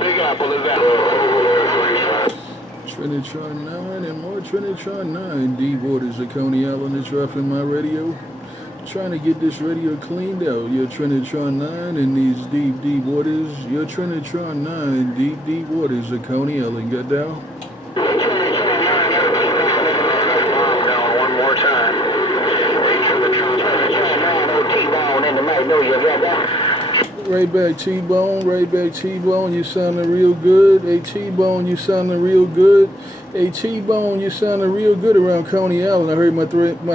Big Apple is out. Trinitron9 and more Trinitron9. Deep waters of Coney Island is roughing my radio. Trying to get this radio cleaned out. Your Trinitron9 in these deep waters. Your Trinitron9, deep waters of Coney Island. Got down? Now one more time. T-Bone in the night. No, you got that? Right back, T-Bone. Right back, T-Bone. You sounding real good. Hey, T-Bone, you sounding real good. Hey, T-Bone, you sounding real good around Coney Island. I heard my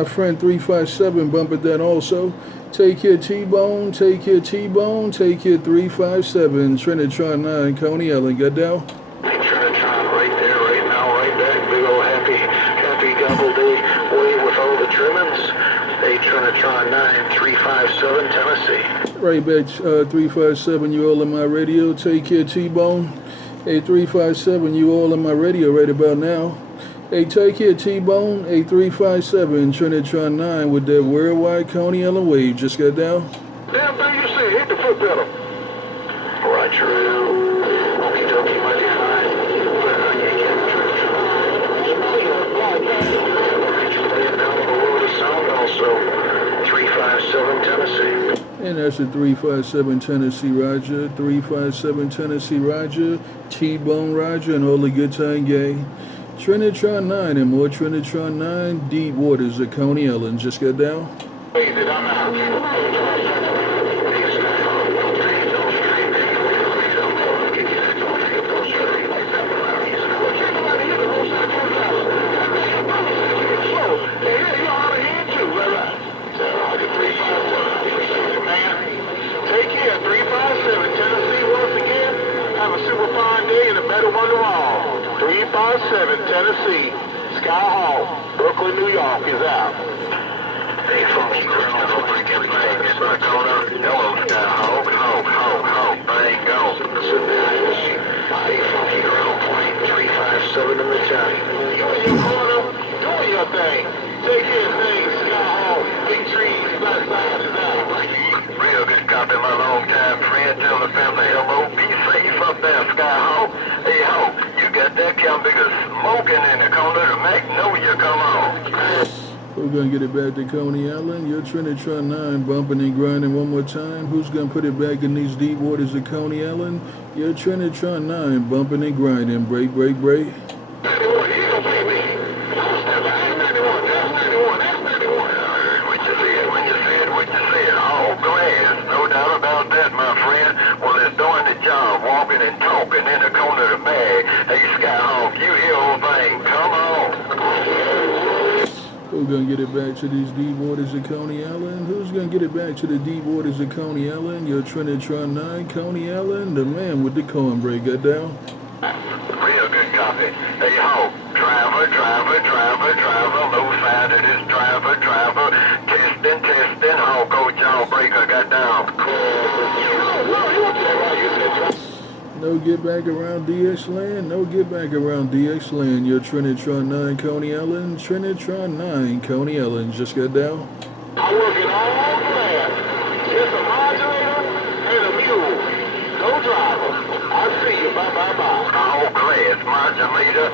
friend 357 bumping that also. Take care, T-Bone. Take care, T-Bone. Take care, 357. Trinitron9, Coney Island. Got down? Trinitron right there, right now, right back. Big old happy double day way with all the trimmings. Hey, Trinitron9, 357, Tennessee. Right back, 357, you all in my radio. Take care, T-Bone. Hey, 357, you all in my radio right about now. Hey, take care, T-Bone. Hey, 357, Trinitron9 with that worldwide Coney Island wave. Just got down. Damn thing you say, hit the foot pedal. Roger. Okie dokie, mighty fine. Down the world of sound also. 357 Tennessee. And that's a 357 Tennessee Roger, 357 Tennessee Roger, T-Bone Roger, and all the good time gang. Trinitron9 and more Trinitron9, deep waters of Coney Island. Just got down. Wonderwall, 357 Tennessee, SkyHawk, Brooklyn, New York is out. Hey, funky girl, don't forget bang, it's my corner. Hello, SkyHawk, hawk, bang, go. Hey, funky girl, point 357 in the county. You in your corner, doing your thing. Take your thing, SkyHawk, big trees, flat side is out. Real good copy, my long-time friend. Tell the family hello. Be safe up there, SkyHawk. Hey, Hawk, you got that count bigger smoking in the corner to make know you come on. We're going to get it back to Coney Island. Your Trinitron9 bumping and grinding one more time. Who's going to put it back in these deep waters of Coney Island? Your Trinitron9 bumping and grinding. Break. Walking and talking in the corner of the bag. Hey, SkyHawk, you hear old thing, come on. We're going to get it back to these deep waters of Coney Island. Who's going to get it back to the deep waters of Coney Island? Your Trinitron9, Coney Island, the man with the cornbread. Got down? Real good copy. Hey, Hawk, driver, low side of this driver, testing, Hawk, go jawbreaker, got down. No get back around DX land. No get back around DX land. Your Trinitron9 Coney Island. Trinitron9 Coney Island. Just got down. I work in all glass. Just a modulator and a mule. No driver. I see you. Bye. All glass. Modulator,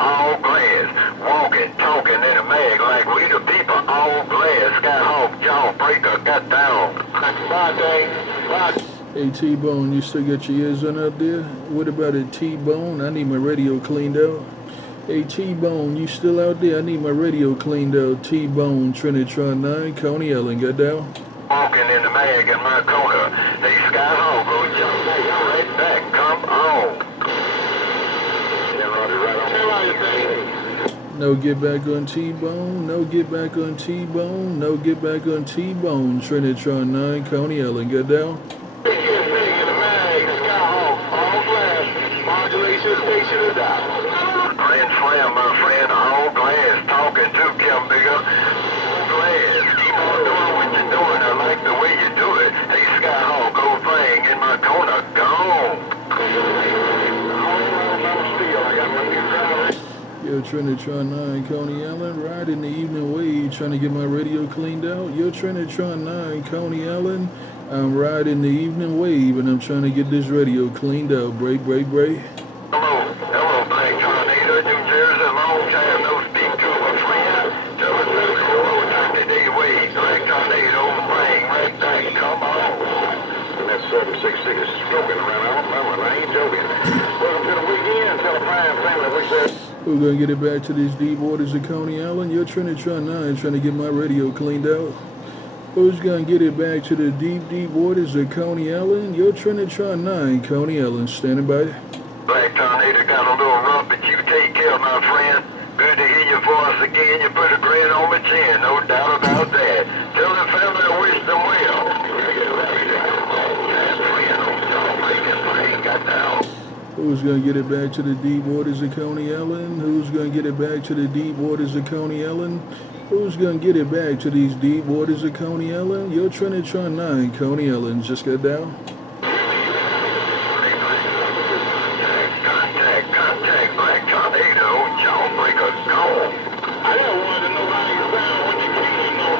all glass. Walking, talking in a mag like we the people. All glass. SkyHawk, jawbreaker, got down. Bye, Dave. Bye. Hey, T-Bone, you still got your ears on out there? What about a T-Bone? I need my radio cleaned out. Hey, T-Bone, you still out there? I need my radio cleaned out. T-Bone, Trinitron9, Coney Island. Got down? Walking in the mag in my corner. Hey, SkyHawk, go jump right back. Come on. No get back on T-Bone. No get back on T-Bone. No get back on T-Bone. Trinitron9, Coney Island. Got down? Station is out. Grand Slam, my friend, all glass, talking to Kim Bigger. Glass, keep on doing what you're doing. I like the way you do it. Hey, SkyHawk, old thing in my corner, gone. Yo, Trinitron9, Coney Island, riding the evening wave, trying to get my radio cleaned out. Yo, Trinitron9, Coney Island, I'm riding the evening wave and I'm trying to get this radio cleaned out. Break. Hello, Black Tornado, New Jersey. Long time no speak to my friend. Tell us hello, 90-day wait. Black Tornado, bang, right back, come on. That 766 is stroking around Alabama, and I ain't joking. Welcome to the weekend. Tell a fine family we said. We're going to get it back to these deep waters of Coney Island. Your Trinitron9 trying to get my radio cleaned out. Who's going to get it back to the deep waters of Coney Island? Your Trinitron9, Coney Island, standing by. Black Tornado got a little rough, but you take care, my friend. Good to hear your voice again. You put a grin on my chin, no doubt about that. Tell the family I wish them well. Who's going to get it back to the deep waters of Coney Island? Who's going to get it back to the deep waters of Coney Island? Who's going to get it back to these deep waters of Coney Island? Your Trinitron9, Coney Island, just got down. Contact, Black Tornado, Jawbreaker, gone. I just wanted to know how you sound when you came on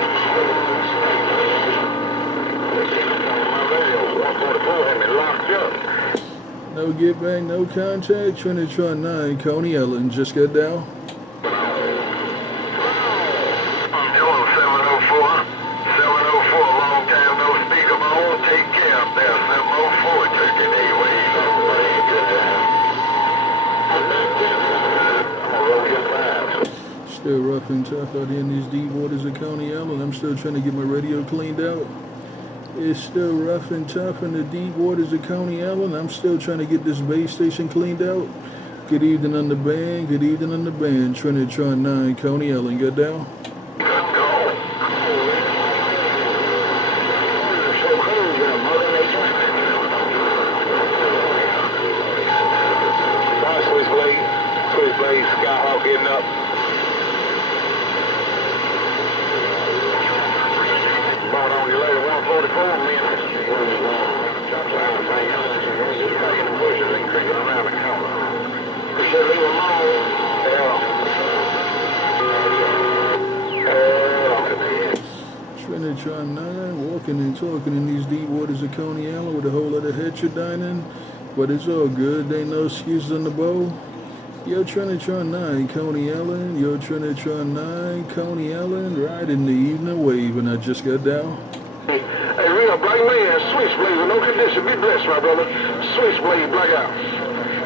my radio. 144 had me locked up. No get back, no contact. Trinitron9, Coney Island, just got down. Hello, 704. 704, long time no speak of my own. Take care up there, 704. Turkey Day, way good time. Still rough and tough out here in these deep waters of Coney Island. I'm still trying to get my radio cleaned out. It's still rough and tough in the deep waters of Coney Island. I'm still trying to get this base station cleaned out. Good evening on the band. Good evening on the band. Trinitron9, Coney Island. Got down. SwitchBlade, SkyHawk getting up. Brought on you later, 144 minutes. Jumps out of thing. Back in the bushes and creeping around the corner. We should leave them alone. Trinitron9 walking and talking in these deep waters of Coney Island with a whole lot of heterodyning. But it's all good. There ain't no excuses on the bow. Yo, Trinitron9, Coney Island. Yo, Trinitron9, Coney Island. Riding the evening wave, and I just got down. Hey, real black man, SwitchBlade with no condition. Be blessed, my brother. SwitchBlade, blackout.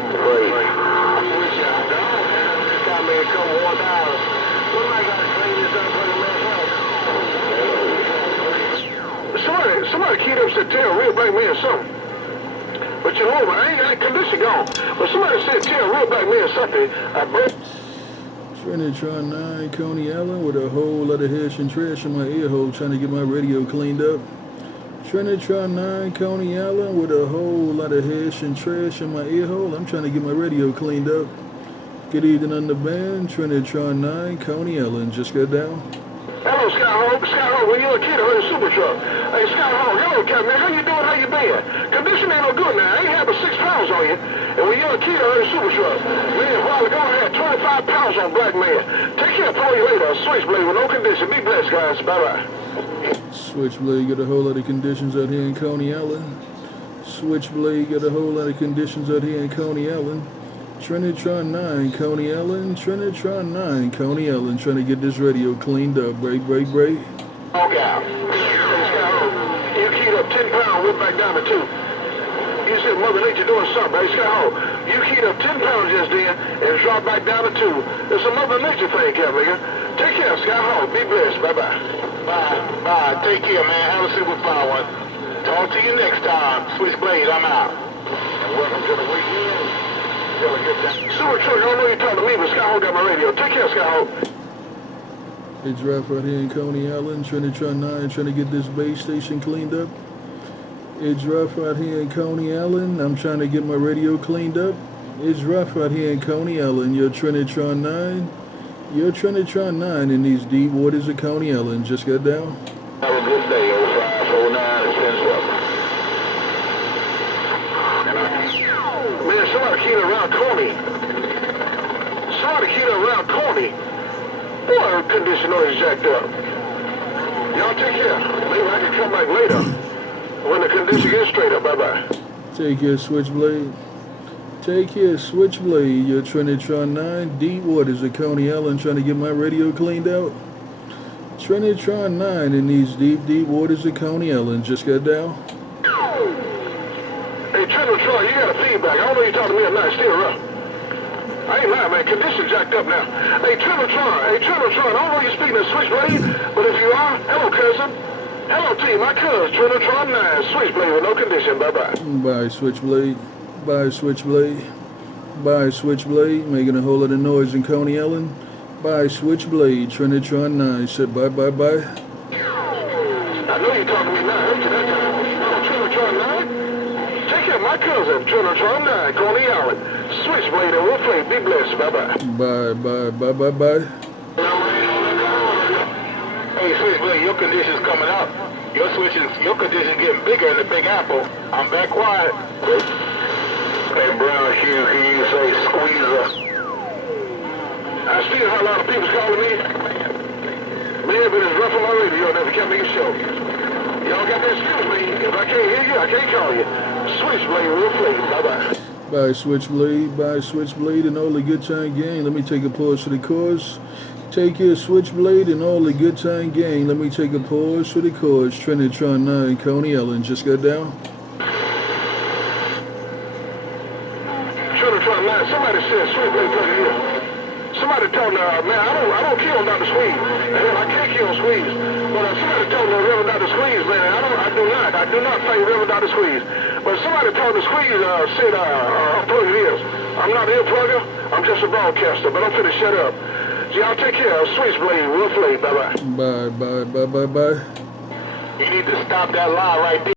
Great. Switch out, dog. Got me a couple $1. What am I got to clean this up for the last house? Somebody keyed up said, tell real black man something. But you know, I ain't got condition gone. But somebody said, tell real black man something. I broke. Trinitron9, Coney Island with a whole lot of hash and trash in my ear hole trying to get my radio cleaned up. Trinitron9, Coney Island with a whole lot of hash and trash in my ear hole. I'm trying to get my radio cleaned up. Good evening on the band. Trinitron9, Coney Island, just got down. Hello, SkyHawk. SkyHawk, when you were a kid, I heard a super truck. Hey, SkyHawk, hello, Captain. Man, how you doing? How you been? Condition ain't no good now. I ain't had but 6 pounds on you. And when you were a kid, I heard a super truck. Man, a while ago, I had 25 pounds on black man. Take care, call you later. SwitchBlade with no condition. Be blessed, guys. Bye-bye. SwitchBlade got a whole lot of conditions out here in Coney Island. SwitchBlade got a whole lot of conditions out here in Coney Island. Trinitron9, Coney Island. Trinitron9, Coney Island. Trying to get this radio cleaned up. Break. Okay. You keyed up 10 pounds, went back down to 2. You said Mother Nature doing something, right, SkyHawk? You keyed up 10 pounds just then and dropped back down to 2. It's a Mother Nature thing, Captain. Take care, SkyHawk. Be blessed. Bye-bye. Bye. Take care, man. Have a super fine one. Talk to you next time. SwitchBlade, I'm out. And welcome to the weekend. Have a good time. Super truck, I don't know you're talking to me, but SkyHawk got my radio. Take care, SkyHawk. It's rough right here in Coney Island. Trinitron9 trying to get this base station cleaned up. It's rough out here in Coney Island. I'm trying to get my radio cleaned up. It's rough out here in Coney Island. Your Trinitron9. Your Trinitron9 in these deep waters of Coney Island. Just got down. Have a good day, 0509 and 10-7. Man, somebody keyed around Coney. Boy, condition is jacked up. Y'all take care. Maybe I can come back later. When the condition gets straight up, bye-bye. Take care, Switchblade. Take care, Switchblade. Your Trinitron9, deep waters of Coney Island, trying to get my radio cleaned out. Trinitron9 in these deep, deep waters of Coney Island. Just got down. Hey, Trinitron, you got a feedback. I don't know you're talking to me at night. Still rough. I ain't lying, man. Condition jacked up now. Hey, Trinitron. I don't know you're speaking to Switchblade, but if you are, hello, cousin. Hello, team. My cousin, Trinitron9, Switchblade with no condition. Bye-bye. Bye, Switchblade. Bye, Switchblade. Bye, Switchblade. Making a whole lot of noise in Coney Island. Bye, Switchblade. Trinitron9 said bye, bye, bye. I know you're talking to me now. Trinitron9. Take care of my cousin, Trinitron9, Coney Island. Switchblade and Wolfblade. Be blessed. Bye-bye. Bye, bye, bye, bye, bye. Hey, Switchblade, your condition's coming out. Your condition's getting bigger in the Big Apple. I'm back quiet. Hey, Brown Shoe, can you say squeezer? I see how a lot of people's calling me. Man, but it's rough on my radio. Never kept me a show. Y'all got that excuse me. If I can't hear you, I can't call you. Switchblade, Wolfblade. Bye-bye. Bye, Switchblade. Bye, Switchblade, and all the good time gang. Let me take a pause for the cause. Take care, Switchblade, and all the good time gang. Let me take a pause for the cause. Trinitron9, Coney Island. Just got down. Trinitron9, somebody said Switchblade right here. Somebody told me, man, I don't kill Dr. Squeeze. And I can't kill Squeeze. But somebody told me Reverend Dr. Squeeze, man, I do not play Reverend Dr. Squeeze. But somebody told me Squeeze said, plug it is. I'm not an ear-plugger, I'm just a broadcaster, but I'm finna shut up. So y'all take care. Switchblade, Wolfblade, bye-bye. Bye, bye, bye, bye, bye. You need to stop that lie right there.